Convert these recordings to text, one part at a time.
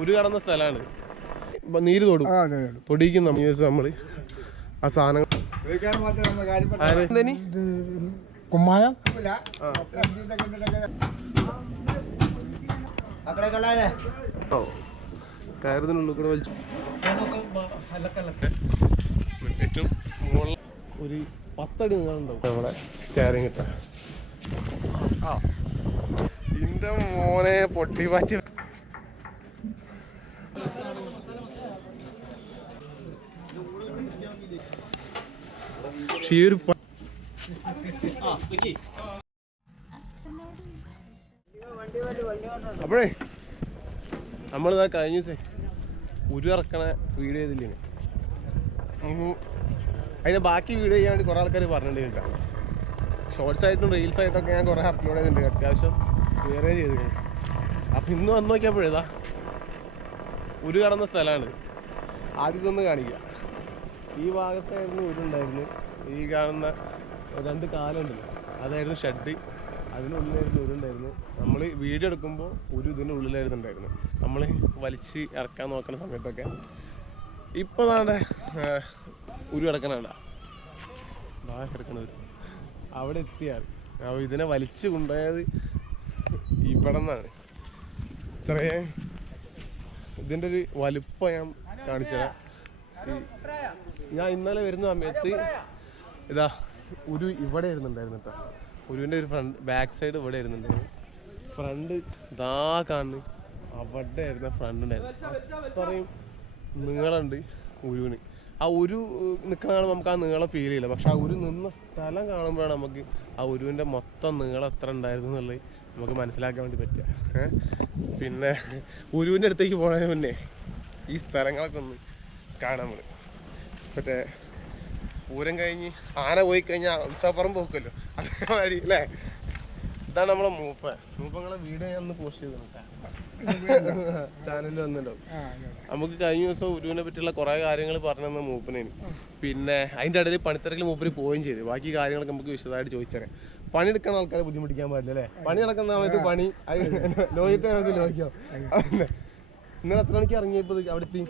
ഉരു കടന്ന സ്ഥലമാണ്. നീര് തൊടും. നമ്മൾ നമ്മൾ ആ സാധനം ഉപയോഗിക്കാൻ മാത്രം നമ്മൾ കാര്യപ്പെട്ട ആര്? എന്തേനി? ഇത് കുമ്മായം? കയറുന്നതിനുള്ളിൽ കൂടെ വലിച്ചു. ഏറ്റവും മുകളിൽ ഒരു പത്തടി നീളുണ്ടാവും നമ്മളെ സ്റ്റാരിങ് ഇട്ട. ആ. ഇന്റെ മോനെ പൊട്ടി പാറ്റി പക്ഷേ ഈ അപ്പോഴേ നമ്മളിതാ കഴിഞ്ഞ ദിവസേ ഒരു ഇറക്കണ വീഡിയോ ചെയ്തില്ലേ അതിന്റെ ബാക്കി വീഡിയോ ചെയ്യാൻ വേണ്ടി കുറേ ആൾക്കാർ പറഞ്ഞിട്ടുണ്ട് കേട്ടോ ഷോർട്സ് ആയിട്ടും റീൽസ് ആയിട്ടൊക്കെ ഞാൻ കുറേ അപ്ലോഡ് ചെയ്തിട്ടുണ്ട്. അത്യാവശ്യം വേറെ ചെയ്തിട്ടുണ്ട്. അപ്പം ഇന്ന് വന്ന് നോക്കിയപ്പോഴേതാ ഉരു കടന്ന സ്ഥലമാണ്. ആദ്യം കാണിക്കാം. ഈ ഭാഗത്തായിരുന്നു ഉരുണ്ടായിരുന്നു. ഈ കാണുന്ന രണ്ട് കാലുണ്ടല്ലോ. അതായിരുന്നു ഷെഡ്. അതിനുള്ളിലായിരുന്നു ഉരുണ്ടായിരുന്നു. നമ്മൾ വീഡിയോ എടുക്കുമ്പോൾ ഒരു ഇതിന്റെ ഉള്ളിലായിരുന്നു ഉണ്ടായിരുന്നു. നമ്മൾ വലിച്ച് ഇറക്കാൻ നോക്കുന്ന സമയത്തൊക്കെ. ഇപ്പോൾ നമ്മുടെ ഉരു കിടക്കണണ്ട വാ കിടക്കണത്. അവിടെ എത്തിയാണ് അപ്പോൾ ഇതിനെ വലിച്ചു കൊണ്ടുപോയത് ഇവിടെ നിന്നാണ് ഇത്രയും ഇതിന്റെ ഒരു വലുപ്പം ഞാൻ കാണിച്ചുതരാം ഞാൻ ഇന്നലെ വരുന്ന സമയത്ത് ഇതാ ഒരു ഇവിടെ ഇരുന്നുണ്ടായിരുന്നു കേട്ടോ. ഒരു ഫ്രണ്ട് ബാക്ക് സൈഡ് ഇവിടെ ഇരുന്നുണ്ടായിരുന്നു. ഫ്രണ്ട് ഇതാ കാണുന്നു. അവിടെ ആയിരുന്ന ഫ്രണ്ട് ഉണ്ടായിരുന്നു. അത്രയും നീളമുണ്ട് ഉരുവിന് ആ ഒരു നിൽക്കുന്ന കാണുമ്പോൾ നമുക്ക് ആ നീളം ഫീൽ ചെയ്യില്ല. പക്ഷെ ആ ഒരു നിന്ന സ്ഥലം കാണുമ്പോഴാണ് നമുക്ക് ആ ഉരുവിന്റെ മൊത്തം നീളം എത്ര ഉണ്ടായിരുന്നു എന്നുള്ളത് നമുക്ക് മനസ്സിലാക്കാൻ വേണ്ടി പറ്റുക. ഏ? പിന്നെ ഉരുവിന്റെ അടുത്തേക്ക് പോണതിന് മുന്നേ ഈ സ്ഥലങ്ങളൊക്കെ ഒന്ന് കാണാൻ നമ്മൾ മറ്റേ പൂരം കഴിഞ്ഞ് ആന പോയി കഴിഞ്ഞാൽ ഉത്സവപ്പുറം പോക്കല്ലോ അതേമാതിരി അല്ലേ? ഇതാണ് നമ്മളെ മൂപ്പ. മൂപ്പങ്ങളെ വീട് ഞാൻ ഒന്ന് പോസ്റ്റ് ചെയ്തിട്ടുണ്ട് ചാനലിൽ വന്നിട്ടുണ്ടാവും. നമുക്ക് കഴിഞ്ഞ ദിവസം ഉരുവിനെ പറ്റിയുള്ള കുറേ കാര്യങ്ങൾ പറഞ്ഞു തന്ന മൂപ്പനേന്. പിന്നെ അതിന്റെ ഇടയിൽ പണിത്തിരക്കിൽ മൂപ്പര് പോവുകയും ചെയ്തു. ബാക്കി കാര്യങ്ങളൊക്കെ നമുക്ക് വിശദമായിട്ട് ചോദിച്ചറിയാം. പണിയെടുക്കുന്ന ആൾക്കാരെ ബുദ്ധിമുട്ടിക്കാൻ പാടില്ല അല്ലേ? പണി നടക്കുന്ന സമയത്ത് പണി ലോഹിത്തെ ലോഹിക്കാം. ഇന്നലെ എത്ര മണിക്ക് ഇറങ്ങിയപ്പോ അവിടെത്തി? അവിടെ എത്തി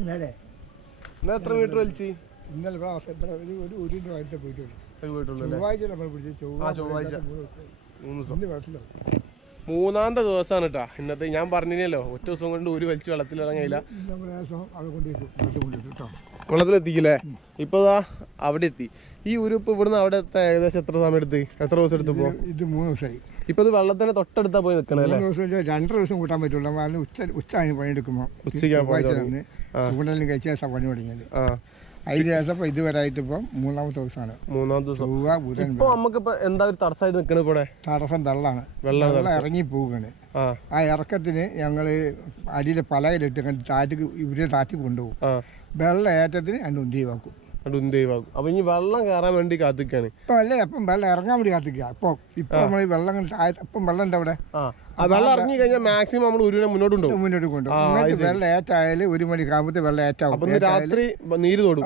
ഇന്നലെ. ഇന്നലെ എത്ര മീറ്റർ വലിച്ച്? ഇന്നലെ ഇവിടെ ഒരു ഒരു ഒരു പോയിട്ടുള്ളൂ ചൊവ്വാഴ്ച നമ്മൾ ചൊവ്വാഴ്ച. മൂന്ന് ദിവസം. മൂന്നാമത്തെ ദിവസമാണ് കേട്ടാ ഇന്നത്തെ ഞാൻ പറഞ്ഞില്ലല്ലോ ഒറ്റ ദിവസം കൊണ്ട് ഒരു വലിച്ച് വെള്ളത്തിൽ ഇറങ്ങിയില്ല. വെള്ളത്തിലെത്തിക്കില്ലേ? ഇപ്പൊ അവിടെ എത്തി ഈ ഉരുപ്പ് ഇവിടുന്ന് അവിടെ ഏകദേശം എത്ര സമയം എടുത്ത്? എത്ര ദിവസം എടുത്ത് ഇത് ഇത് മൂന്ന് ദിവസമായി ഇപ്പൊ ഇത് വെള്ളത്തിന് തൊട്ടടുത്താ പോയി ദിവസം രണ്ടര ദിവസം കൂട്ടാൻ പറ്റുള്ളൂ. ഉച്ച ഉച്ച പണിയെടുക്കുമ്പോ ഉച്ചയ്ക്ക് ഉച്ചയ്ക്കാ പണി ചൊവ്വാഴ്ച തുടങ്ങി. വന്ന് ചൂടെല്ലാം കഴിച്ച പണി തുടങ്ങിയത്. അതിന് ശേഷം ഇപ്പോൾ ഇതുവരായിട്ട് ഇപ്പം മൂന്നാമത്തെ ദിവസമാണ്. മൂന്നാമത്തെ ദിവസം. ചൊവ്വ ബുധൻ ഇപ്പൊ ഇപ്പൊ എന്താ ഒരു തടസ്സമായിട്ട് നിക്കണ ഇവിടെ? തടസ്സം വെള്ളമാണ്. വെള്ളം ഇറങ്ങി പോവുകയാണ്. ആ. ഇറക്കത്തിന് ഞങ്ങൾ അടിയിലെ പലയിലിട്ട് താറ്റ് താറ്റിക്ക് ഇവരെ താറ്റി കൊണ്ടുപോകും. വെള്ളം ഏറ്റത്തിന് രണ്ട് ഉന്തിവാക്കും ഡുന്തേവാകും അപ്പൊ ഇനി വെള്ളം കയറാൻ വേണ്ടി കാത്തിക്കാണ്. അല്ലേ? അപ്പം വെള്ളം ഇറങ്ങാൻ വേണ്ടി കാത്തിക്കുക ഇപ്പൊ ഇപ്പൊ നമ്മൾ ഈ വെള്ളം അപ്പം വെള്ളം ഉണ്ട് അവിടെ? ആ. വെള്ളം ഇറങ്ങി കഴിഞ്ഞാൽ മാക്സിമം നമ്മൾ ഉരുവിനെ മുന്നോട്ട് കൊണ്ടുപോകും. മുന്നോട്ട് ശരി. വെള്ളം ഏറ്റായാലും ഒരു മണി കാമ്പത്തെ വെള്ളം ഏറ്റാവും. രാത്രി നീര് തൊടും.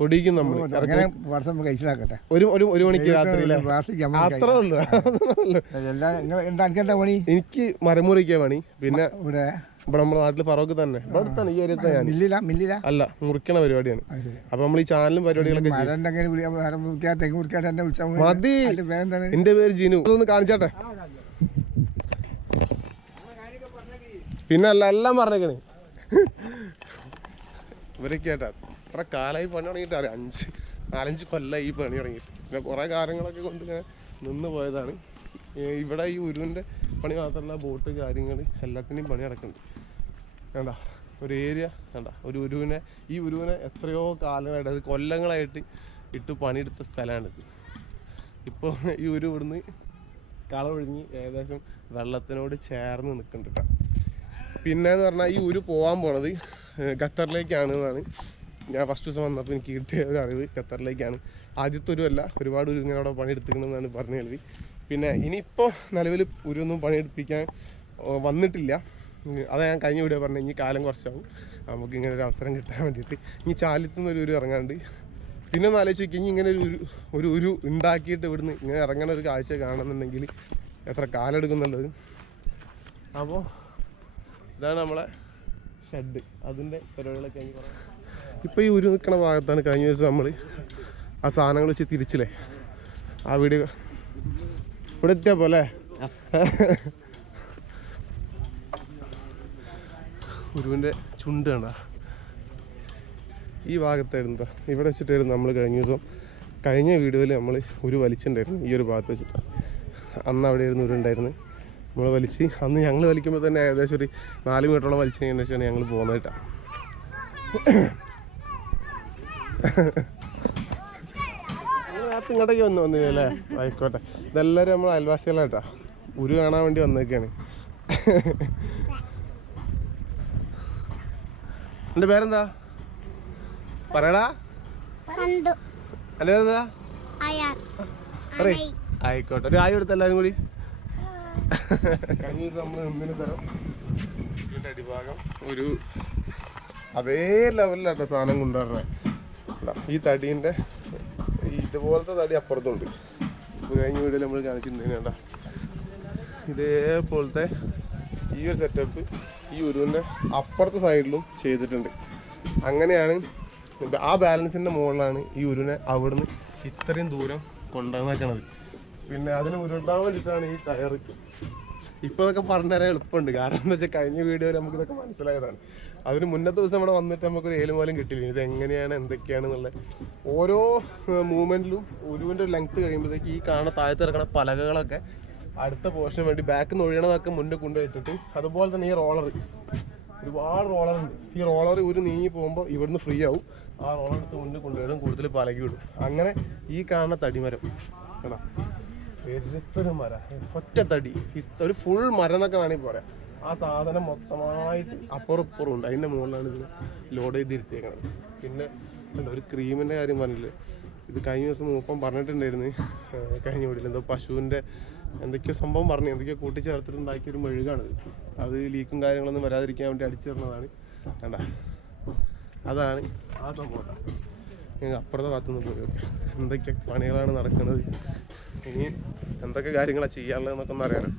തൊടിക്കും നമ്മൾ അങ്ങനെ വർഷം കഴിച്ചിലാക്കട്ടെ. ഒരു ഒരു ഒരു മണിക്ക് രാത്രി അത്രേ ഉള്ളൂ. എല്ലാം എന്താ എനിക്ക് എന്താ പണി? എനിക്ക് മരമുറിക്കാൻ പണി. പിന്നെ ഇവിടെ? ഇവിടെ നമ്മുടെ നാട്ടിൽ പറവൊക്കെ തന്നെ. ഇവിടെ അടുത്താണ് ഈ ഏരിയത്തെ ഞാൻ. അല്ല മുറിക്കണ പരിപാടിയാണ്. അപ്പൊ നമ്മൾ ഈ ചാനലും പരിപാടികളൊക്കെ മതി. എന്റെ പേര് ജിനു. ഒന്ന് കാണിച്ചാട്ടെ? പിന്നെ അല്ല എല്ലാം പറഞ്ഞേക്കണേ. ഇവരൊക്കെ ആയിട്ടാ. ഇത്ര കാലമായി പണി തുടങ്ങിയിട്ട് അറിയാം. അഞ്ച് നാലഞ്ച് കൊല്ലമായി ഈ പണി തുടങ്ങിയിട്ട്. പിന്നെ കുറേ കാര്യങ്ങളൊക്കെ കൊണ്ട് ഇങ്ങനെ നിന്ന് പോയതാണ്. ഇവിടെ ഈ ഉരുവിന്റെ പണി മാത്രമല്ല ബോട്ട് കാര്യങ്ങൾ എല്ലാത്തിന്റെയും പണി നടക്കുന്നുണ്ട്. വേണ്ട ഒരു ഏരിയ വേണ്ട ഒരു ഉരുവിനെ ഈ ഉരുവിനെ എത്രയോ കാലമായിട്ട് അത് കൊല്ലങ്ങളായിട്ട് ഇട്ട് പണിയെടുത്ത സ്ഥലമാണിത് ഇപ്പോൾ ഈ ഉരു ഇവിടുന്ന് കളൊഴിഞ്ഞ് ഏകദേശം വെള്ളത്തിനോട് ചേർന്ന് നിൽക്കുന്നുണ്ട് പിന്നെ എന്ന് പറഞ്ഞാൽ ഈ ഉരു പോകാൻ പോണത് ഖത്തറിലേക്കാണ് എന്നാണ്. ഞാൻ ഫസ്റ്റ് ദിവസം വന്നപ്പോൾ എനിക്ക് കിട്ടിയ ഒരു അറിവ് ഖത്തറിലേക്കാണ്. ആദ്യത്തെ ഒരു അല്ല ഒരുപാട് ഒരു ഇങ്ങനെ അവിടെ പണിയെടുത്തിക്കണമെന്നാണ് പറഞ്ഞു കേൾവി. പിന്നെ ഇനിയിപ്പോൾ നിലവിൽ ഉരുവൊന്നും പണിയെടുപ്പിക്കാൻ വന്നിട്ടില്ല. അതാ ഞാൻ കഴിഞ്ഞ വീഡിയോ പറഞ്ഞു ഇനി കാലം കുറച്ചാവും. നമുക്ക് ഇങ്ങനെ ഒരു അവസരം കിട്ടാൻ വേണ്ടിയിട്ട്. ഇനി ചാലിത്തുനിന്ന് ഒരു ഉരു ഇറങ്ങാണ്ട്. പിന്നെ ഒന്ന് ആലോചിച്ച് നോക്കി ഇനി ഇങ്ങനെ ഒരു ഒരു ഉരു ഉണ്ടാക്കിയിട്ട് ഇവിടുന്ന് ഇങ്ങനെ ഇറങ്ങണ ഒരു കാഴ്ച കാണുന്നുണ്ടെങ്കിൽ എത്ര കാലെടുക്കുന്നുള്ളത്. അപ്പോൾ ഇതാണ് നമ്മളെ ഷെഡ്. അതിന്റെ പരിപാടികളൊക്കെ എനിക്ക് പറയാം ഇപ്പോൾ ഈ ഉരു നിൽക്കുന്ന ഭാഗത്താണ് കഴിഞ്ഞ ദിവസം നമ്മൾ ആ സാധനങ്ങൾ വെച്ച് തിരിച്ചില്ലേ? ആ വീഡിയോ ഇവിടെ പോലെ. അല്ലേ ഉരുവിന്റെ ചുണ്ട് കണ്ട. ഈ ഭാഗത്തായിരുന്നു. ഇവിടെ വെച്ചിട്ടായിരുന്നു നമ്മൾ കഴിഞ്ഞ ദിവസം കഴിഞ്ഞ വീഡിയോയിൽ നമ്മൾ ഒരു വലിച്ചിട്ടുണ്ടായിരുന്നു. ഈ ഒരു ഭാഗത്ത് വെച്ചിട്ട്. അന്ന് അവിടെ ആയിരുന്നു ഉരുണ്ടായിരുന്നു നമ്മൾ വലിച്ച് അന്ന് ഞങ്ങൾ വലിക്കുമ്പോൾ തന്നെ ഏകദേശം ഒരു നാല് മീറ്ററോളം വലിച്ചു കഴിഞ്ഞതിന് ശേഷമാണ് ഞങ്ങൾ പോകുന്നത് നേരത്തെ ഇങ്ങോട്ടേക്ക് വന്ന് വന്നില്ലേ ആയിക്കോട്ടെ. ഇതെല്ലാവരും നമ്മൾ അയൽവാസികളായിട്ടാ. ഉരു കാണാൻ വേണ്ടി വന്നേക്കാണ്. എന്റെ പേരെന്താ? പറയടാ. പറയ്. ആയിക്കോട്ടെ. ഒരു ആയി എടുത്ത എല്ലാവരും കൂടി. അടിഭാഗം ഒരു അതേ ലെവലിലാട്ടോ സാധനം കൊണ്ടുവരണേ കണ്ടോ? ഈ തടീന്റെ ഈ ഇതുപോലത്തെ തടി അപ്പുറത്തുണ്ട്. ഇപ്പോൾ കഴിഞ്ഞ വീഡിയോയിൽ നമ്മൾ കാണിച്ചിട്ടുണ്ടെങ്കിൽ കേട്ടോ ഇതേപോലത്തെ ഈ ഒരു സെറ്റപ്പ് ഈ ഉരുവിന്റെ അപ്പുറത്തെ സൈഡിലും ചെയ്തിട്ടുണ്ട്. അങ്ങനെയാണ് ആ ബാലൻസിന്റെ മുകളിലാണ് ഈ ഉരുവിനെ അവിടുന്ന് ഇത്രയും ദൂരം കൊണ്ടുവന്നേക്കണത് പിന്നെ അതിന് ഉരുണ്ടാൻ വേണ്ടിയിട്ടാണ് ഈ ടയർ ഇപ്പോൾ ഇതൊക്കെ പറഞ്ഞു തരാൻ എളുപ്പമുണ്ട്. കാരണം എന്താ വെച്ചാൽ കഴിഞ്ഞ വീഡിയോയിൽ നമുക്ക് ഇതൊക്കെ മനസ്സിലായതാണ്. അതിന് മുന്നത്തെ ദിവസം ഇവിടെ വന്നിട്ട് നമുക്കൊരു പോലും കിട്ടില്ല ഇത് എങ്ങനെയാണ് എന്തൊക്കെയാണെന്നുള്ളത് ഓരോ മൂവ്മെന്റിലും ഉരുവിന്റെ ഒരു ലെങ്ത് കഴിയുമ്പോഴത്തേക്ക് ഈ കാണുന്ന താഴത്ത് ഇറക്കണ പലകകളൊക്കെ അടുത്ത പോർഷന് വേണ്ടി ബാക്കിൽ നിന്ന് ഒഴിയണതൊക്കെ മുന്നേ കൊണ്ടുപോയിട്ടിട്ട് അതുപോലെ തന്നെ ഈ റോളർ ഒരുപാട് റോളർ ഉണ്ട്. ഈ റോളർ ഒരു നീങ്ങി പോകുമ്പോൾ ഇവിടുന്ന് ഫ്രീ ആവും. ആ റോളർ എടുത്ത് മുന്നിൽ കൊണ്ടുവരും കൂടുതൽ പലകി വിടും അങ്ങനെ ഈ കാണുന്ന തടിമരം. കേട്ടോ മര. ഒറ്റ തടി ഒരു ഫുൾ മരം എന്നൊക്കെ വേണമെങ്കിൽ പറയാം. ആ സാധനം മൊത്തമായിട്ട് അപ്പുറം ഇപ്പുറം ഉണ്ട്. അതിന്റെ മുകളിലാണ് ഇതിന് ലോഡ് ചെയ്തിരുത്തിയേക്കണത് പിന്നെ ഒരു ക്രീമിന്റെ കാര്യം പറഞ്ഞില്ലേ? ഇത് കഴിഞ്ഞ ദിവസം മൂപ്പം പറഞ്ഞിട്ടുണ്ടായിരുന്നു. കഴിഞ്ഞ വീട്ടിൽ എന്തോ പശുവിന്റെ എന്തൊക്കെയോ സംഭവം പറഞ്ഞു. എന്തൊക്കെയോ കൂട്ടിച്ചേർത്തിട്ട് ഉണ്ടാക്കിയ ഒരു മെഴുകാണിത്. അത് ലീക്കും കാര്യങ്ങളൊന്നും വരാതിരിക്കാൻ വേണ്ടി അടിച്ചിടുന്നതാണ്. കണ്ട? അതാണ് ആ സംഭവം. ഞങ്ങൾ അപ്പുറത്തെ ഭാഗത്തുനിന്ന് പോയി എന്തൊക്കെ പണികളാണ് നടക്കുന്നത്? ഇനി എന്തൊക്കെ കാര്യങ്ങളാണ് ചെയ്യാനുള്ളതെന്നൊക്കെ ഒന്ന് അറിയാലോ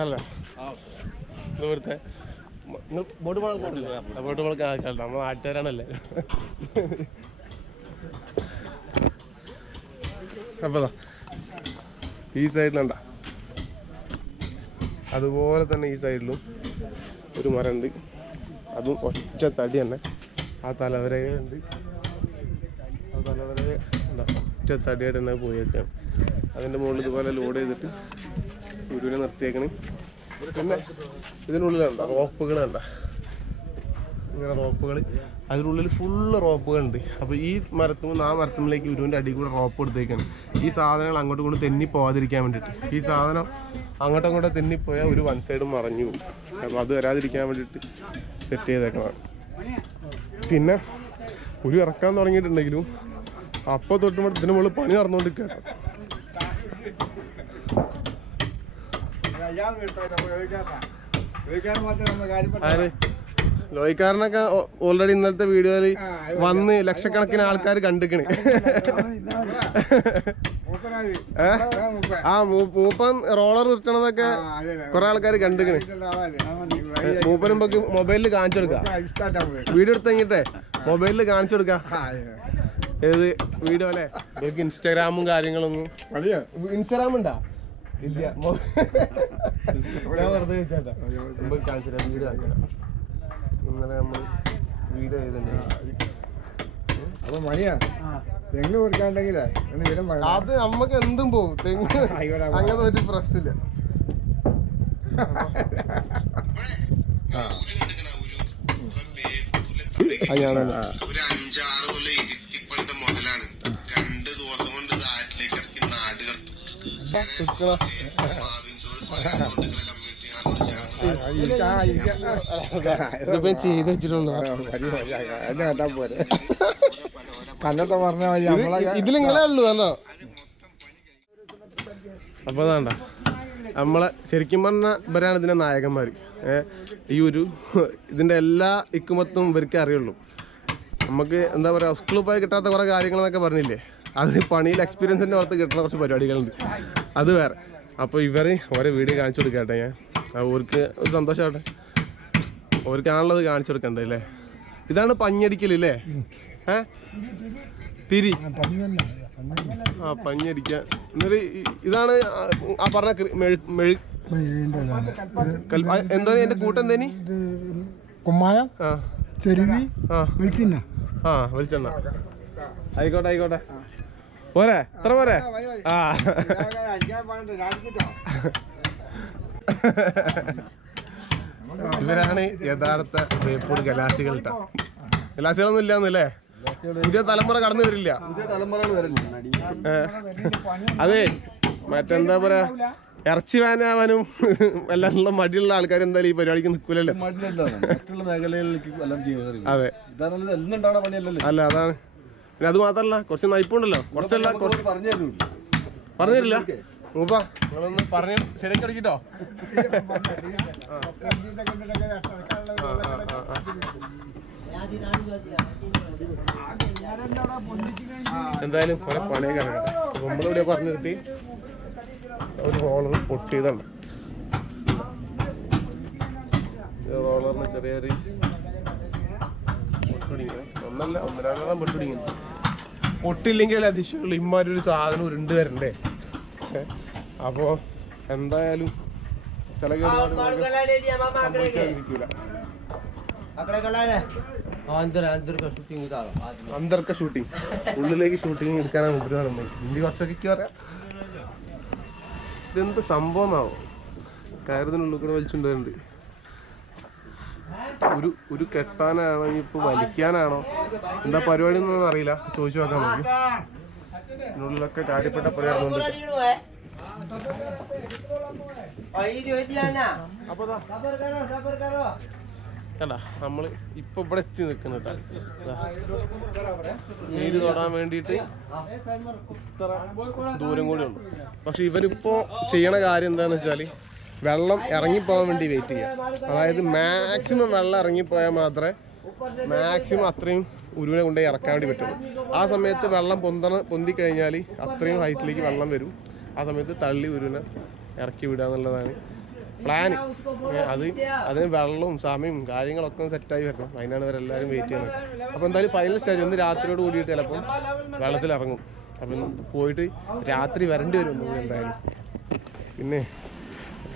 അല്ല? ഇവിടുത്തെ ബോട്ട് വളർന്നിട്ടില്ല ബോട്ട് വളർക്കാൻ ആൾക്കാരുണ്ട് നമ്മൾ നാട്ടുകാരാണല്ലേ അപ്പതാ ഈ സൈഡിലുണ്ട അതുപോലെ തന്നെ ഈ സൈഡിലും ഒരു മരമുണ്ട്. അതും ഒറ്റ തടി തന്നെ. ആ തലവരയുണ്ട് ആ തലവര ഒറ്റ തടിയായിട്ട് തന്നെ പോയേക്കാണ്. അതിന്റെ മുകളിൽ ഇതുപോലെ ലോഡ് ചെയ്തിട്ട് ഗുരുവിനെ നിർത്തിയേക്കണ്. പിന്നെ ഇതിനുള്ളിലുണ്ട് റോപ്പുകളുണ്ട് ഇങ്ങനെ റോപ്പുകൾ അതിനുള്ളിൽ ഫുള്ള് റോപ്പുകളുണ്ട്. അപ്പോൾ ഈ മരത്തുമ്പോൾ ആ മരത്തുമ്പിലേക്ക് ഗുരുവിന്റെ അടിയിൽ കൂടെ റോപ്പ് എടുത്തേക്കാണ് ഈ സാധനങ്ങൾ അങ്ങോട്ടും കൊണ്ട് തെന്നി പോകാതിരിക്കാൻ വേണ്ടിയിട്ട്. ഈ സാധനം അങ്ങോട്ടും ഇങ്ങോട്ടും തെന്നിപ്പോയാൽ ഒരു വൺ സൈഡ് മറഞ്ഞു പോകും. അപ്പോൾ അത് വരാതിരിക്കാൻ വേണ്ടിയിട്ട് സെറ്റ് ചെയ്തേക്കണം പിന്നെ ഒരു ഇറക്കാൻ തുടങ്ങിയിട്ടുണ്ടെങ്കിലും അപ്പോൾ തൊട്ട് ഇതിനുമുള്ള പണി ആര് ലോയിക്കാരനൊക്കെ ഓൾറെഡി ഇന്നലത്തെ വീഡിയോയിൽ വന്ന് ലക്ഷക്കണക്കിന് ആൾക്കാർ കണ്ടിക്കണ്? ആ മൂപ്പൻ റോളർ ഉരുട്ടണതൊക്കെ കുറെ ആൾക്കാർ കണ്ടിക്കണ്. മൂപ്പനും മൊബൈലിൽ കാണിച്ചു കൊടുക്കാം. വീഡിയോ എടുത്ത് കഴിഞ്ഞിട്ടേ മൊബൈലിൽ കാണിച്ചു കൊടുക്കാം. ഏത് വീഡിയോ അല്ലേ? ഇൻസ്റ്റാഗ്രാമും കാര്യങ്ങളൊന്നും. ഇൻസ്റ്റാഗ്രാം ഉണ്ടാ ഇല്ല. ഞാൻ വെറുതെ ചോദിച്ചാട്ടാ മുമ്പ് ഇന്നലെ നമ്മൾ വീട് ചെയ്തിട്ടുണ്ട്. അപ്പൊ മണിയാ? തെങ്ങ് കൊടുക്കാണ്ടെങ്കിലേ അത് നമുക്ക് എന്തും പോകും തെങ്ങ്. അങ്ങനത്തെ ഒരു പ്രശ്നമില്ല. ഒരു അഞ്ചാറ് കൊല്ലം ഇരുത്തിപ്പണിത മുതലാണ്. രണ്ട് ദിവസം കൊണ്ട് ചെയ്ത് പറഞ്ഞ മതി ഇതിൽ നിങ്ങളെ ഉള്ളൂ എന്നോ അപ്പൊ അതാണ്ട നമ്മളെ ശരിക്കും പറഞ്ഞ ഇവരാണ് ഇതിന്റെ നായകന്മാർ ഈ ഒരു ഇതിന്റെ എല്ലാ ഇക്കുമത്തും ഇവർക്ക് അറിയുള്ളൂ നമുക്ക് എന്താ പറയുക സ്കൂളിൽ പോയി കിട്ടാത്ത കുറേ കാര്യങ്ങളെന്നൊക്കെ പറഞ്ഞില്ലേ അത് പണിയിൽ എക്സ്പീരിയൻസിന്റെ പുറത്ത് കിട്ടുന്ന കുറച്ച് പരിപാടികളുണ്ട്. അത് വേറെ. അപ്പോൾ ഇവർ ഓരോ വീഡിയോ കാണിച്ചു കൊടുക്കട്ടെ ഞാൻ. അവർക്ക് ഒരു സന്തോഷമാവട്ടെ അവർക്കാണുള്ളത് കാണിച്ചു കൊടുക്കണ്ടേ അല്ലേ? ഇതാണ് പഞ്ഞടിക്കൽ അല്ലേ? ഏ? തിരി. ആ പഞ്ഞടിക്ക. എന്നിട്ട് ഇതാണ് ആ- പറഞ്ഞ മെഴു- എന്താണ് എന്റെ കൂട്ടം എന്തേനി? കുമ്മായ ചെരുവി ആ. വെളിച്ചെണ്ണ. ആ വിളിച്ചെണ്ണ. ആയിക്കോട്ടെ ആയിക്കോട്ടെ. പോരെ എത്ര പോരെ? ആ. ഇവരാണ് യഥാർത്ഥ ബേപ്പൂർ ഗലാസികൾ. ഗലാസികളൊന്നും ഇല്ലാന്നല്ലേ? പുതിയ തലമുറ കടന്നു വരില്ല. അതെ മറ്റെന്താ പറയാ? ഇറച്ചി വാനാവാനും എല്ലാമുള്ള മടിയുള്ള ആൾക്കാർ എന്തായാലും ഈ പരിപാടിക്ക് നിൽക്കൂലല്ലോ. അതെ. അല്ല അതാണ്. പിന്നെ അത് മാത്രല്ല കുറച്ച് നയിപ്പുണ്ടല്ലോ കുറച്ചല്ല കുറച്ച് പറഞ്ഞില്ല. മൂപ്പ നിങ്ങളൊന്ന് പറഞ്ഞു ശരിയാക്കി അടിക്കട്ടോ. എന്തായാലും കുറെ പണിയൊക്കെ നമ്മളിവിടെ പറഞ്ഞു നിർത്തി. ഒരു റോളർ പൊട്ടിയതാണ്. റോളറിന് ചെറിയൊരു പൊട്ടുപിടിങ്ങനെ ഒന്നല്ല ഒന്നരാളം പൊട്ടുപിടിക്കുന്നു ഒട്ടില്ലെങ്കിൽ അതിശയുള്ളൂ ഇമ്മാരൊരു സാധനം ഉരുണ്ട് വരണ്ടേ. അപ്പോ എന്തായാലും ചില അന്തർക്ക ഷൂട്ടിംഗ് ഉള്ളിലേക്ക് ഷൂട്ടിംഗ് എടുക്കാനാണ് മുദ്ര നമ്മൾ ഹിന്ദി കുറച്ചൊക്കെ ഇതെന്ത് സംഭവം എന്നാവോ? കയറുന്നതിനുള്ളിൽ കൂടെ ഒരു ഒരു കെട്ടാനാണോ? ഇപ്പൊ വലിക്കാനാണോ? എന്താ പരിപാടി എന്നൊന്നും അറിയില്ല. ചോദിച്ചു നോക്കാൻ നോക്കി ഉള്ളിലൊക്കെ കാര്യപ്പെട്ട പരിപാടി നമ്മൾ നമ്മൾ ഇപ്പൊ ഇവിടെ എത്തി നിൽക്കുന്നു നീര് തൊടാൻ വേണ്ടിയിട്ട് ഇത്ര ദൂരം കൂടെ ഉണ്ട്. പക്ഷെ ഇവരിപ്പോ ചെയ്യണ കാര്യം എന്താന്ന് വെച്ചാൽ വെള്ളം ഇറങ്ങിപ്പോകാൻ വേണ്ടി വെയിറ്റ് ചെയ്യുക അതായത് മാക്സിമം വെള്ളം ഇറങ്ങിപ്പോയാൽ മാത്രമേ മാക്സിമം അത്രയും ഉരുവിനെ കൊണ്ടുപോയി ഇറക്കാൻ വേണ്ടി പറ്റുള്ളൂ. ആ സമയത്ത് വെള്ളം പൊന്തണ പൊന്തി കഴിഞ്ഞാൽ അത്രയും ഹൈറ്റിലേക്ക് വെള്ളം വരും. ആ സമയത്ത് തള്ളി ഉരുവിനെ ഇറക്കി വിടുക എന്നുള്ളതാണ് പ്ലാൻ അത് അതിന് വെള്ളവും സമയവും കാര്യങ്ങളൊക്കെ സെറ്റായി വരണം. അതിനാണ് ഇവരെല്ലാവരും വെയിറ്റ് ചെയ്യുന്നത്. അപ്പോൾ എന്തായാലും ഫൈനൽ സ്റ്റേജ് ഒന്ന് രാത്രിയോട് കൂടിയിട്ട് ചിലപ്പം വെള്ളത്തിൽ ഇറങ്ങും അപ്പം പോയിട്ട് രാത്രി വരേണ്ടി വരും എന്തായാലും. പിന്നെ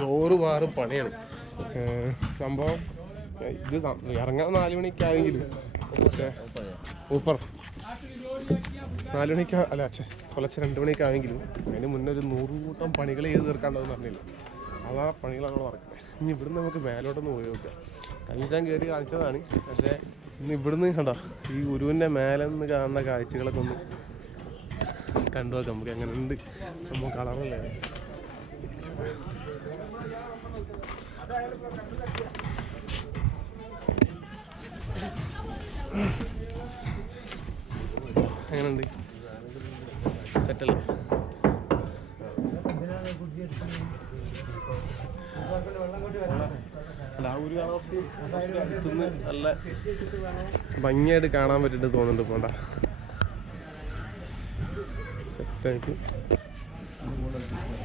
ചോറ് വാറും പണിയാണ്. സംഭവം ഇത് ഇറങ്ങാൻ നാല് പക്ഷേ ഊപ്പർ. നാല് മണിക്ക് അല്ല അച്ഛേ പുലർച്ചെ രണ്ട് മണിക്കാවෙങ്കിലും അതിന് മുന്നേ ഒരു നൂറ് കൂട്ടം പണികൾ ചെയ്ത് തീർക്കാണ്ടെന്ന് പറഞ്ഞില്ല? അതാ പണികളാണ് നടക്കുന്നത് ഇനി ഇവിടുന്ന് നമുക്ക് മേലോട്ടൊന്ന് പോയി നോക്കാം. കഴിഞ്ഞ കയറി കാണിച്ചതാണ്. പക്ഷേ ഇന്ന് ഇവിടുന്ന് കണ്ടോ? ഈ ഗുരുവിന്റെ മേലെ നിന്ന് കാണുന്ന കാഴ്ചകളൊക്കെ ഒന്ന് കണ്ടു നോക്കാം. നമുക്ക് എങ്ങനെ ഉണ്ട് സംഭവം കളറല്ലേ? എങ്ങനെയുണ്ട്? സെറ്റല്ലേ നല്ല ഭംഗിയായിട്ട് കാണാൻ പറ്റിട്ട് തോന്നുന്നുണ്ട് പോണ്ട സെറ്റായിട്ട്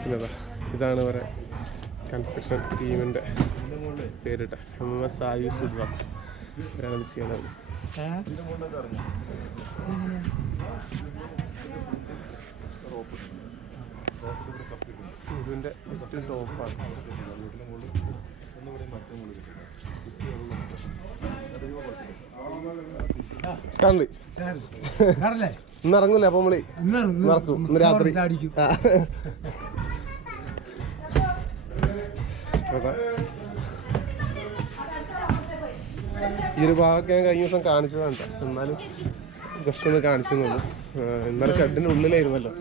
പിന്നെതാ ഇതാണ് ഇവരെ കൺസ്ട്രക്ഷൻ ടീമിന്റെ പേരിട്ട. എം എസ് ആയുസ് വർക്ക്സ് ഇവരാണ് ഇത് ചെയ്യണത് ഇതിന്റെ ഏറ്റവും ടോപ്പാണ് സ്റ്റാൻലി അപ്പം വിളി ഇറങ്ങൂലേ? അപ്പൊ നമ്മൾ നടക്കും ഇന്ന് രാത്രി. ഈ ഒരു ഭാഗമൊക്കെ ഞാൻ കഴിഞ്ഞ ദിവസം കാണിച്ചതാണ്. എന്നാലും ജസ്റ്റ് ഒന്ന് കാണിച്ചു തന്നു ഇന്നലെ ഷെഡിന്റെ ഉള്ളിലായിരുന്നല്ലോ.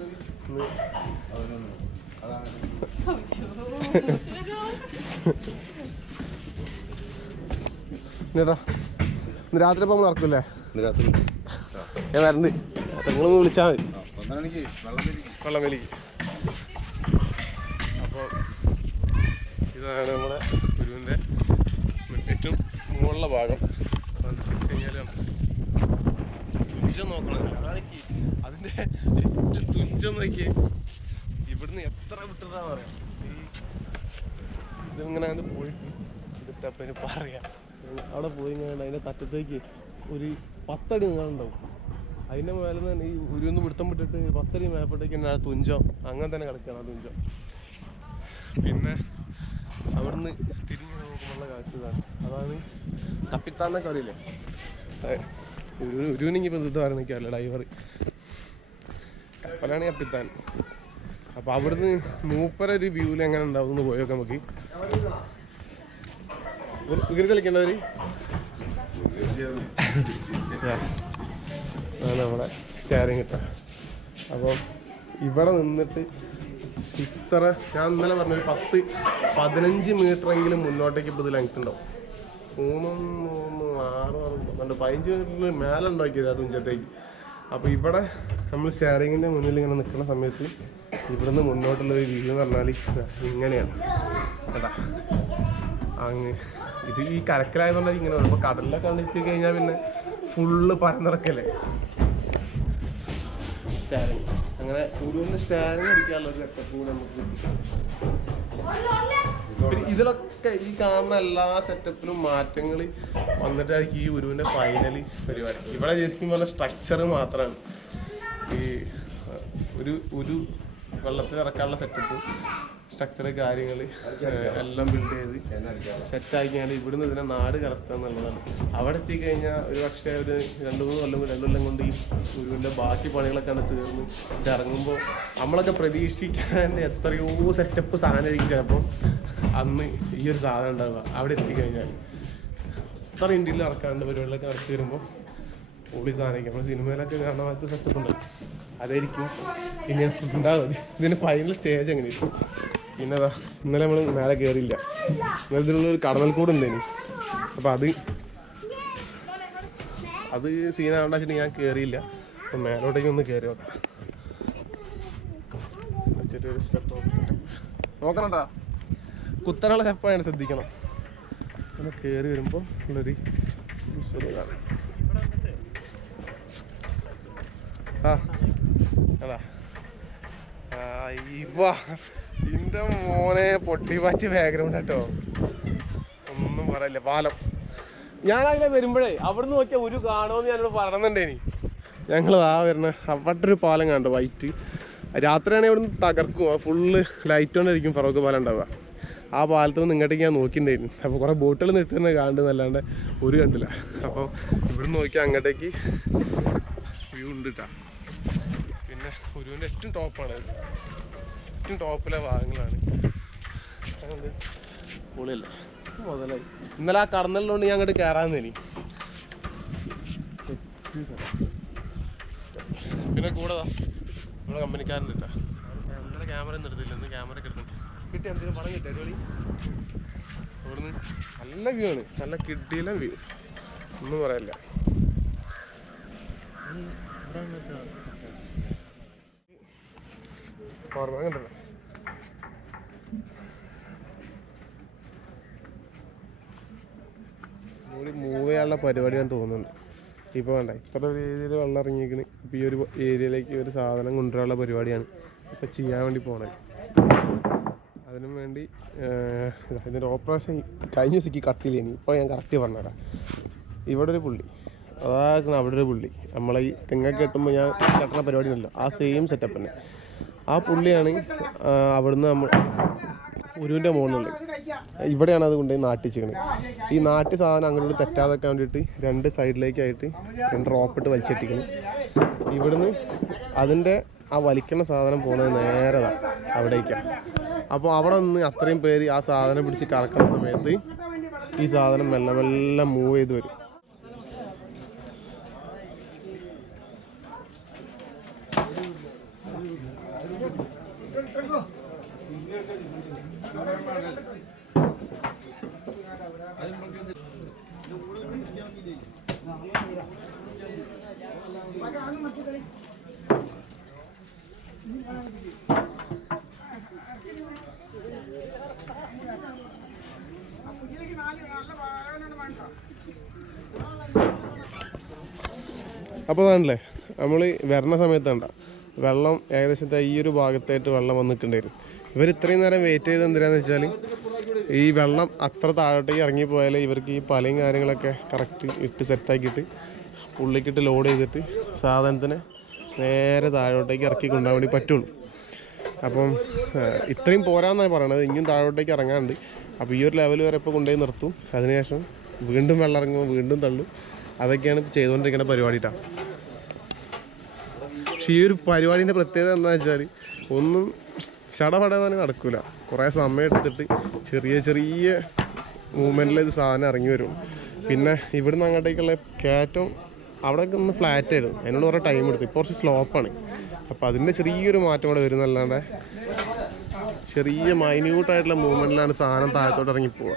ഇന്ന് രാത്രി ഇപ്പോൾ നമ്മൾ നടക്കൂലേ ഞാൻ വരണ്ട്. നിങ്ങളൊന്ന് വിളിച്ചാൽ മതി. വെള്ളം വലിക്ക് ഇതാണ് നമ്മുടെ ഗുരുവിന്റെ ഏറ്റവും മുകളിലെ ഭാഗം. അപ്പോൾ അത് വെച്ച് തുഞ്ചം നോക്കണം. ഞാനെനിക്ക് അതിന്റെ ഏറ്റവും തുഞ്ചം നോക്കി ഇവിടുന്ന് എത്ര വിട്ടിട്ടാ പറയാം. ഇതിങ്ങനെ അങ്ങോട്ട് പോയിട്ട് ഇതിട്ടപ്പം ഇനി പറയാം. അവിടെ പോയി കഴിഞ്ഞാൽ അതിന്റെ തറ്റത്തേക്ക് ഒരു പത്തടി നിങ്ങളുണ്ടാവും അതിന്റെ മേലെ തന്നെ ഈ ഉരുന്ന് പിടുത്തം വിട്ടിട്ട് പത്തടി മേപ്പട്ടേക്ക് തന്നെ ആ തുഞ്ചം അങ്ങനെ തന്നെ കിടക്കുകയാണ് ആ തുഞ്ചം. പിന്നെ അവിടുന്ന് തിരിഞ്ഞ് നോക്കുമ്പോഴുള്ള കാഴ്ച ഇതാണ്. അതാണ് കപ്പിത്താന്നൊക്കെ അറിയില്ലേ ഉരുവിനെങ്കിൽ ഇപ്പം ഇത് പറഞ്ഞിരിക്കാറില്ല ഡൈവർ കപ്പലാണ് കപ്പിത്താൻ അപ്പോൾ അവിടുന്ന് മൂപ്പര ഒരു വ്യൂവിൽ എങ്ങനെ ഉണ്ടാവും എന്ന് പോയൊക്കെ നമുക്ക്. വികൃതി കളിക്കേണ്ടവർ ആണ് നമ്മുടെ സ്റ്റാരിങ് കിട്ടാം അപ്പം ഇവിടെ നിന്നിട്ട് ഇത്ര ഞാൻ ഇന്നലെ പറഞ്ഞൊരു പത്ത് പതിനഞ്ച് മീറ്റർ എങ്കിലും മുന്നോട്ടേക്ക് ഇപ്പോൾ ഇത് ലെങ്ത് ഉണ്ടാവും. മൂന്നും മൂന്നും ആറും രണ്ട് പതിനഞ്ച് മീറ്ററിൽ മേലെ ഉണ്ടാക്കിയത് ആ തുഞ്ചത്തേക്ക്. അപ്പോൾ ഇവിടെ നമ്മൾ സ്റ്റാരിങ്ങിന്റെ മുന്നിൽ ഇങ്ങനെ നിൽക്കുന്ന സമയത്ത് ഇവിടുന്ന് മുന്നോട്ടുള്ള ഒരു വ്യൂ എന്ന് പറഞ്ഞാൽ ഇങ്ങനെയാണ്. കേട്ടാ അങ്ങ് ഇത് ഈ കരക്കലായതുകൊണ്ട് ഇങ്ങനെ ഇപ്പോൾ കടലിലൊക്കെ നിൽക്കി കഴിഞ്ഞാൽ പിന്നെ ഫുള്ള് പരന്നിറക്കല്ലേ? സ്റ്റാരിങ് അങ്ങനെ കൂടുതൽ സ്റ്റാരിങ് അടിക്കാനുള്ള ഒരു സെറ്റപ്പ് നമുക്ക് കിട്ടി. ഇതിലൊക്കെ ഈ കാണുന്ന എല്ലാ സെറ്റപ്പിലും മാറ്റങ്ങൾ വന്നിട്ടായിരിക്കും ഈ ഉരുവിന്റെ ഫൈനലി പരിപാടി ഇവിടെ ശരിക്കും പറഞ്ഞ സ്ട്രക്ചർ മാത്രമാണ് ഈ ഒരു ഒരു വെള്ളത്തിൽ ഇറക്കാനുള്ള സെറ്റപ്പ് സ്ട്രക്ചർ കാര്യങ്ങൾ എല്ലാം ബിൽഡ് ചെയ്ത് സെറ്റാക്കി കഴിഞ്ഞാൽ ഇവിടുന്ന് ഇതിനെ നാട് കടത്തുക എന്നുള്ളതാണ്. അവിടെ എത്തിക്കഴിഞ്ഞാൽ ഒരു പക്ഷേ ഒരു രണ്ട് മൂന്ന് കൊല്ലം രണ്ട് കൊല്ലം കൊണ്ട് ഈ ഗുരുവിന്റെ ബാക്കി പണികളൊക്കെ ആണ് തീർന്ന് ഇത് ഇറങ്ങുമ്പോൾ നമ്മളൊക്കെ പ്രതീക്ഷിക്കാൻ എത്രയോ സെറ്റപ്പ് സാധനമായിരിക്കും ചിലപ്പോൾ അന്ന് ഈ ഒരു സാധനം ഉണ്ടാവുക. അവിടെ എത്തിക്കഴിഞ്ഞാൽ അത്ര ഇന്ത്യയിൽ ഇറക്കാണ്ട് പരിപാടികളൊക്കെ നടത്തി വരുമ്പോൾ പോളി സാധനമായിരിക്കും നമ്മൾ സിനിമയിലൊക്കെ കാണാൻ സെറ്റപ്പ് ഉണ്ട്. അതായിരിക്കും. ഇങ്ങനെ ഉണ്ടാകും ഇതിന് ഫൈനൽ സ്റ്റേജ് എങ്ങനെയായിരിക്കും പിന്നെ അതാ ഇന്നലെ നമ്മൾ മേലെ കയറിയില്ല ഇന്നലെ ഇതിനുള്ള ഒരു കൂടെ ഉണ്ടേനി. അപ്പം അത് അത് സീനാവണ്ട വെച്ചിട്ട് ഞാൻ കയറിയില്ല അപ്പം മേലോട്ടേക്ക് ഒന്ന് കയറി നോക്കാം. ഒരു സ്റ്റെപ്പ് നോക്കണട്ടാ കുത്തനുള്ള സ്റ്റെപ്പാണ് ശ്രദ്ധിക്കണം. ഒന്ന് കയറി വരുമ്പോൾ ഉള്ളൊരു ആ. അതാ ഇവ. മോനെ പൊട്ടിപ്പാറ്റി ബാക്ക്ഗ്രൗണ്ട് കേട്ടോ ഒന്നും പറയില്ല. പാലം. ഞാൻ അങ്ങനെ വരുമ്പോഴേ നിന്ന് നോക്കിയാൽ ഒരു കാണുമെന്ന് ഞാനോട് പറഞ്ഞിട്ടുണ്ടേനി ഞങ്ങൾ ആ വരുന്ന അവിടെ ഒരു പാലം കണ്ടു വൈറ്റ് രാത്രിയാണെങ്കിൽ ഇവിടുന്ന് തകർക്കും ഫുള്ള് ലൈറ്റ് കൊണ്ടായിരിക്കും ഫറോക്ക് പാലം ഉണ്ടാവുക. ആ പാലത്ത് നിന്ന് ഇങ്ങോട്ടേക്ക് ഞാൻ നോക്കിയിട്ടുണ്ടായിരുന്നു. അപ്പോൾ കുറേ ബോട്ടുകൾ നിർത്തുന്നത് കാണുന്നതല്ലാണ്ട് ഒരു കണ്ടില്ല. അപ്പോൾ ഇവിടുന്ന് നോക്കിയാൽ അങ്ങോട്ടേക്ക് വ്യൂ ഉണ്ട് കേട്ടോ പിന്നെ ഉരുവിന്റെ ഏറ്റവും ടോപ്പാണ് ഏറ്റവും ടോപ്പിലെ ഭാഗങ്ങളാണ്. അതുകൊണ്ട് പൊളിയല്ലേ. മുതലായി. ഇന്നലെ ആ കടന്നലുകൊണ്ട് ഞാൻ അങ്ങോട്ട് കയറാൻ തനി പിന്നെ കൂടെ നമ്മളെ കമ്പനിക്കാരൻ കേട്ടോ ഇന്നലെ ക്യാമറ ഒന്നും എടുത്തില്ല ഇന്ന് ക്യാമറ ഒക്കെ എടുത്തിട്ടുണ്ട്. കിട്ടി എന്തെങ്കിലും പണം കിട്ടി അടിപൊളി. അവിടുന്ന് നല്ല വ്യൂ ആണ്. നല്ല കിട്ടിയില്ല വ്യൂ ഒന്നും പറയല്ല. ഓർമ്മ ഉണ്ടല്ലോ കൂടി മൂവ് ചെയ്യാനുള്ള പരിപാടിയാണെന്ന് തോന്നുന്നുണ്ട്. ഇപ്പോൾ വേണ്ട ഇത്ര ഏരിയയിൽ വെള്ളം ഇറങ്ങിയിരിക്കണ്. ഇപ്പോൾ ഈ ഒരു ഏരിയയിലേക്ക് ഒരു സാധനം കൊണ്ടുവരാനുള്ള പരിപാടിയാണ് ഇപ്പോൾ ചെയ്യാൻ വേണ്ടി പോണത്. അതിനും വേണ്ടി ഇതിന്റെ ഓപ്പറേഷൻ കഴിഞ്ഞ ദിവസത്തേക്ക് കത്തിയില്ലേനി. ഇപ്പോൾ ഞാൻ കറക്റ്റ് പറഞ്ഞുതരാം. ഇവിടെ ഒരു പുള്ളി അതാക്കണം അവിടെ ഒരു പുള്ളി. നമ്മളെ ഈ തെങ്ങ കെട്ടുമ്പോൾ ഞാൻ കെട്ടുന്ന പരിപാടി ഉണ്ടല്ലോ ആ സെയിം സെറ്റപ്പ് തന്നെ. ആ പുള്ളിയാണ് അവിടുന്ന് നമ്മൾ ഉരുവിന്റെ മുകളിലുള്ളത് ഇവിടെയാണ് അത് കൊണ്ടുപോയി നാട്ടിച്ചിക്കണത് ഈ നാട്ടി സാധനം അങ്ങോട്ട് തെറ്റാതൊക്കെ വേണ്ടിയിട്ട് രണ്ട് സൈഡിലേക്കായിട്ട് രണ്ട് റോപ്പിട്ട് വലിച്ചെട്ടിക്കണം ഇവിടുന്ന് അതിന്റെ ആ വലിക്കുന്ന സാധനം പോകുന്നത് നേരതാണ് അവിടേക്കാണ് അപ്പോൾ അവിടെ നിന്ന് അത്രയും പേര് ആ സാധനം പിടിച്ച് കറക്കുന്ന സമയത്ത് ഈ സാധനം മെല്ലെ മെല്ലെ മൂവ് ചെയ്ത് വരും. അപ്പോൾ അതാണല്ലേ? നമ്മൾ വരണ സമയത്ത് വെള്ളം ഏകദേശം ഈ ഒരു ഭാഗത്തായിട്ട് വെള്ളം വന്ന് നിൽക്കണ്ടായിരുന്നു. ഇവർ ഇത്രയും നേരം വെയിറ്റ് ചെയ്ത് എന്തിനാന്ന് വെച്ചാൽ ഈ വെള്ളം അത്ര താഴോട്ടേക്ക് ഇറങ്ങിപ്പോയാലേ ഇവർക്ക് ഈ പലയും കാര്യങ്ങളൊക്കെ കറക്റ്റ് ഇട്ട് സെറ്റാക്കിയിട്ട് ഉള്ളിക്കിട്ട് ലോഡ് ചെയ്തിട്ട് സാധനത്തിന് നേരെ താഴോട്ടേക്ക് ഇറക്കി കൊണ്ടുപോകാൻ വേണ്ടി പറ്റുള്ളൂ. അപ്പം ഇത്രയും പോരാന്നാണ് പറയണത്. ഇനിയും താഴോട്ടേക്ക് ഇറങ്ങാണ്ട് അപ്പോൾ ഈ ഒരു ലെവൽ വരെ ഇപ്പോൾ കൊണ്ടുപോയി നിർത്തും. അതിനുശേഷം വീണ്ടും വെള്ളം ഇറങ്ങും വീണ്ടും തള്ളും. അതൊക്കെയാണ് ചെയ്തുകൊണ്ടിരിക്കുന്ന പരിപാടിയിട്ടാണ് പക്ഷെ ഈ ഒരു പരിപാടിന്റെ പ്രത്യേകത എന്താണെന്ന് വെച്ചാൽ ഒന്നും ചടപടന്ന് നടക്കില്ല കുറേ സമയം എടുത്തിട്ട് ചെറിയ ചെറിയ മൂവ്മെന്റിൽ ഇത് സാധനം ഇറങ്ങി വരും. പിന്നെ ഇവിടുന്ന് അങ്ങോട്ടേക്കുള്ള കയറ്റം അവിടെയൊക്കെ ഒന്ന് ഫ്ലാറ്റ് ആയിരുന്നു. അതിനോട് കുറേ ടൈം എടുത്തു. ഇപ്പോൾ കുറച്ച് സ്ലോപ്പാണ് അപ്പോൾ അതിന്റെ ചെറിയൊരു മാറ്റം കൂടെ വരുന്നല്ലാണ്ട് ചെറിയ മൈന്യൂട്ടായിട്ടുള്ള മൂവ്മെന്റിലാണ് സാധനം താഴത്തോട്ട് ഇറങ്ങി പോവുക.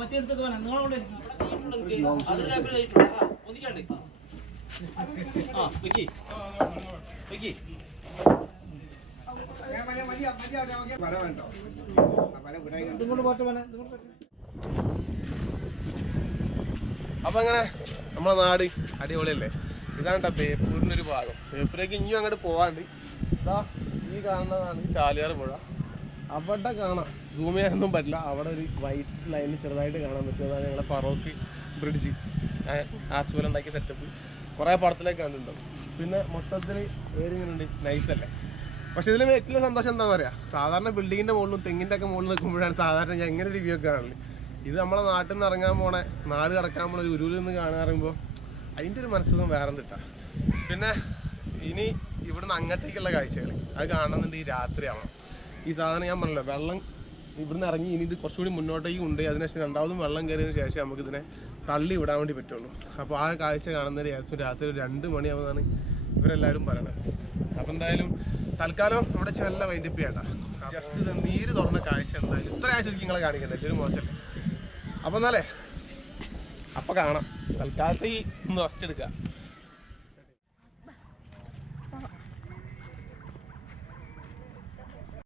മറ്റേ വേണം അതിൽ ആ. വെക്കി. വെക്കി. അപ്പം അങ്ങനെ നമ്മളെ നാട് അടിപൊളിയല്ലേ? ഇതാണ് കേട്ടോ ബേപ്പൂരിന്റെ ഒരു ഭാഗം. ബേപ്പൂരേക്ക് ഇനിയും അങ്ങോട്ട് പോവാണ്ട് ഇതാ ഈ കാണുന്നതാണ് ചാലിയാർ പുഴ. അവിടെ കാണാം. സൂം ചെയ്യാനൊന്നും പറ്റില്ല. അവിടെ ഒരു വൈറ്റ് ലൈനിൽ ചെറുതായിട്ട് കാണാൻ പറ്റും. അതാണ് ഞങ്ങളെ ഫറോക്ക് ബ്രിഡ്ജ് ആർച്ച് പോലെ ഉണ്ടാക്കിയ സെറ്റപ്പ് കുറേ പടത്തിലേക്ക് കണ്ടിട്ടുണ്ടാവും പിന്നെ മൊത്തത്തിൽ ഏരിങ്ങനുണ്ട് നൈസല്ലേ പക്ഷേ ഇതിലും ഏറ്റവും സന്തോഷം എന്താണെന്ന് അറിയാം? സാധാരണ ബിൽഡിങ്ങിന്റെ മുകളിലും തെങ്ങിന്റെ ഒക്കെ മുകളിൽ നിൽക്കുമ്പോഴാണ് സാധാരണ ഞാൻ ഇങ്ങനെ റിവ്യൂ ഒക്കെ കാണൽ. ഇത് നമ്മളെ നാട്ടിൽ നിന്ന് ഇറങ്ങാൻ പോണേ നാട് കടക്കാൻ പോണ ഒരു ഉരുവിൽ നിന്ന് കാണാൻ പറയുമ്പോൾ അതിന്റെ ഒരു മനസ്സുഖം വേറെ കിട്ടാ പിന്നെ ഇനി ഇവിടുന്ന് അങ്ങോട്ടേക്കുള്ള കാഴ്ചകൾ അത് കാണുന്നുണ്ടെങ്കിൽ രാത്രിയാവണം. ഈ സാധനം ഞാൻ പറഞ്ഞല്ലോ വെള്ളം ഇവിടുന്ന് ഇറങ്ങി ഇനി ഇത് കുറച്ചുകൂടി മുന്നോട്ടേക്ക് ഉണ്ട് അതിനുശേഷം രണ്ടാമതും വെള്ളം കയറിയതിന് ശേഷം നമുക്ക് ഇതിനെ തള്ളി വിടാൻ വേണ്ടി പറ്റുള്ളൂ. അപ്പോൾ ആ കാഴ്ച കാണുന്നത് ഏകദേശം രാത്രി ഒരു രണ്ട് മണിയാവുന്നതാണ് ഇവരെല്ലാവരും പറയണത്. അപ്പം എന്തായാലും തൽക്കാലം നമ്മുടെ ചെല്ല വൈൻഡപ്പ് ചെയ്യണ്ട ജസ്റ്റ് നീര് തുറന്ന കാഴ്ച എന്തായാലും. ഇത്ര ആഴ്ച നിങ്ങളെ കാണിക്കുന്നത് ഒരു മോശം അപ്പം എന്നാലേ അപ്പം കാണാം. തൽക്കാലത്തേക്ക് ഒന്ന് റെസ്റ്റ് എടുക്കുക.